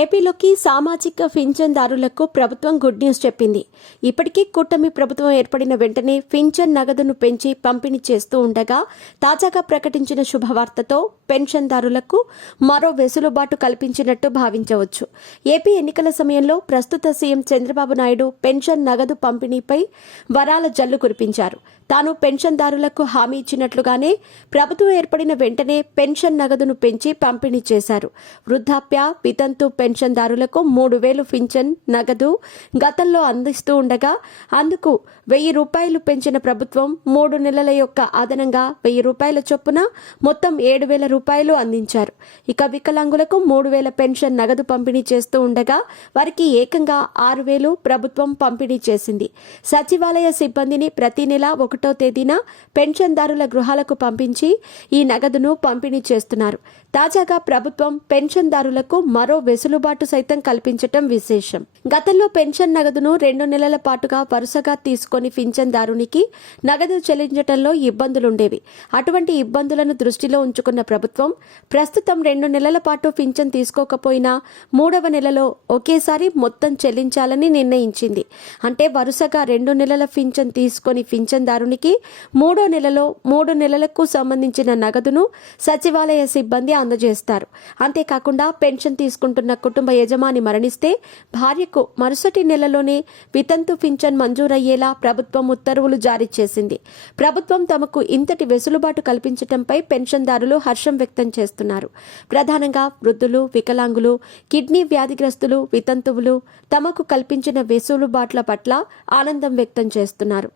ఏపీలోకి సామాజిక పింఛన్దారులకు ప్రభుత్వం good news చెప్పింది. ఇప్పటికీ కూటమి ప్రభుత్వం ఏర్పడిన వెంటనే పింఛన్ నగదును పెంచి పంపిణీ చేస్తూ ఉండగా తాజాగా ప్రకటించిన శుభవార్తతో పెన్షన్దారులకు మరో వెసులుబాటు కల్పించినట్టు భావించవచ్చు. ఏపీ ఎన్నికల సమయంలో ప్రస్తుత సీఎం చంద్రబాబు నాయుడు పెన్షన్ నగదు పంపిణీపై వరాల జల్లు కురిపించారు. తాను పెన్షన్దారులకు హామీ ఇచ్చినట్లుగానే ప్రభుత్వం ఏర్పడిన వెంటనే పెన్షన్ నగదును పెంచి పంపిణీ చేశారు. వృద్ధాప్య, వితంతు పెన్షన్దారులకు 3,000 పింఛన్ నగదు గతంలో అందిస్తూ ఉండగా అందుకు 1,000 రూపాయలు పెంచిన ప్రభుత్వం 3 నెలల యొక్క అదనంగా 1,000 రూపాయల చొప్పున మొత్తం 7,000 రూపాయలు అందించారు. ఇక వికలాంగులకు 3,000 పెన్షన్ నగదు పంపిణీ చేస్తూ ఉండగా వారికి ఏకంగా 6,000 ప్రభుత్వం పంపిణీ చేసింది. సచివాలయ సిబ్బందిని ప్రతి నెల 1వ తేదీన పెన్షన్దారుల గృహాలకు పంపించి ఈ నగదును పంపిణీ చేస్తున్నారు. తాజాగా ప్రభుత్వం పెన్షన్దారులకు మరో వెసులుబాటు సైతం కల్పించటం విశేషం. గతంలో పెన్షన్ నగదును 2 నెలల పాటుగా వరుసగా తీసుకొని పింఛన్దారునికి నగదు చెల్లించటంలో ఇబ్బందులుండేవి. అటువంటి ఇబ్బందులను దృష్టిలో ఉంచుకున్న ప్రభుత్వం ప్రస్తుతం 2 నెలల పాటు పింఛన్ తీసుకోకపోయినా 3వ నెలలో ఒకేసారి మొత్తం చెల్లించాలని నిర్ణయించింది. అంటే వరుసగా 2 నెలల పింఛన్ తీసుకొని పింఛన్దారునికి 3వ నెలలో 3 నెలలకు సంబంధించిన నగదును సచివాలయ సిబ్బంది అందజేస్తారు. అంతేకాకుండా పెన్షన్ తీసుకుంటున్న కుటుంబ యజమాని మరణిస్తే భార్యకు మరుసటి నెలలోనే వితంతు పింఛన్ మంజూరయ్యేలా ప్రభుత్వం ఉత్తర్వులు జారీ చేసింది. ప్రభుత్వం తమకు ఇంతటి వెసులుబాటు కల్పించడంపై పెన్షన్దారులు హర్షం వ్యక్తం చేస్తున్నారు. ప్రధానంగా వృద్ధులు, వికలాంగులు, కిడ్నీ వ్యాధిగ్రస్తులు, వితంతువులు తమకు కల్పించిన వెసులుబాట్ల పట్ల ఆనందం వ్యక్తం చేస్తున్నారు.